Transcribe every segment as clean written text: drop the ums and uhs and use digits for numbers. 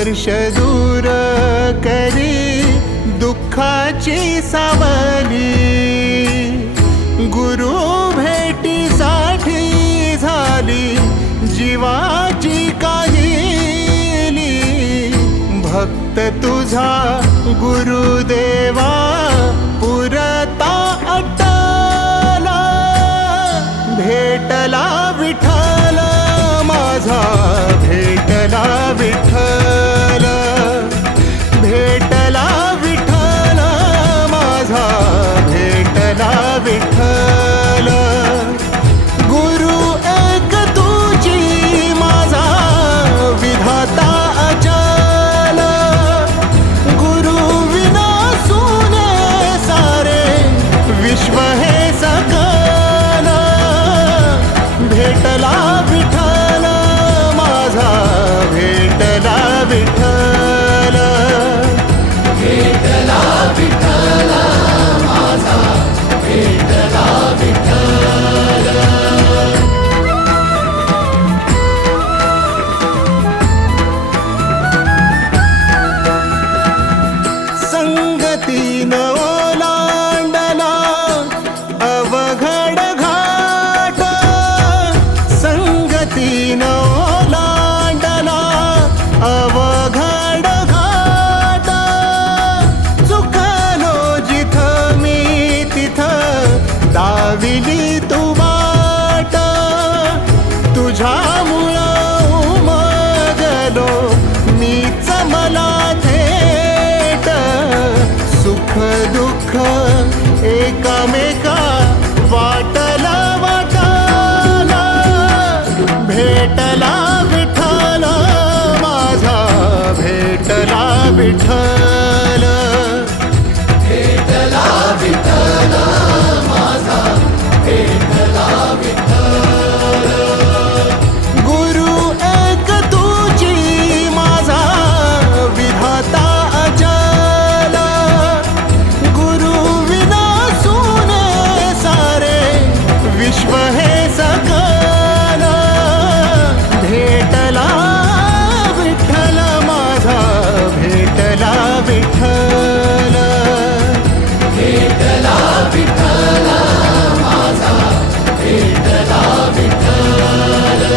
स्पर्श दूर करी दुःखाची सावली, गुरु भेटीसाठी झाली जीवाची काहिली। भक्त तुझा गुरुदेवा पुरता अटला, भेटला विठ्ठल माझा, भेटला विठ्ठल, भेटला विठ्ठल माझा, भेटला विठ्ठल। गुरु एक तुझी माझा विधाता अचल, गुरु विना सुने सारे विश्व हे सकल। भेटला विठ्ठल माझा, भेटला विठ्ठल, भेटला विठ्ठल माझा, भेटला विठ्ठल। संगतीन ओलांडला अवघड घाट, संगतीन ओलांडला अवघड घाट। चुकलो जिथं मी तिथं दाविली तू वाट, तुझ्यामुळं उमगलो मीच मला थेट। सुख दुःख एकामेका वाटला वाटाला, भेटला विठ्ठल माझा, भेटला विठ्ठल, भेटला विठ्ठल माझा, भेटला विठ्ठल। गुरु एक तुझी माझा विधाता अचल, गुरु विना सुने सारे विश्व हे सकल। भेटला विठ्ठल माझा, भेटला विठ्ठल, भेटला विठ्ठल माझा, भेटला विठ्ठल।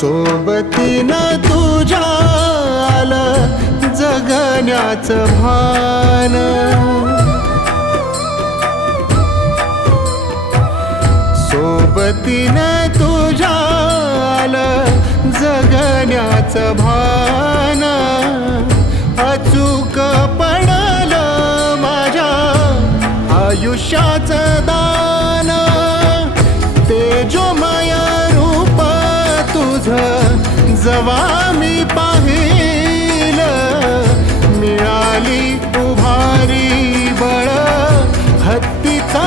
सोबतीनं तुझ्या आलं जगण्याचं भान, सोबतीनं तुझ्या आलं जगण्याचं भान। अचूक पडलं माझ्या आयुष्याचं दान, तेजोमय रूप तुझं जवा मी पाहिलं, मिळाली उभारी बळ हत्तीचा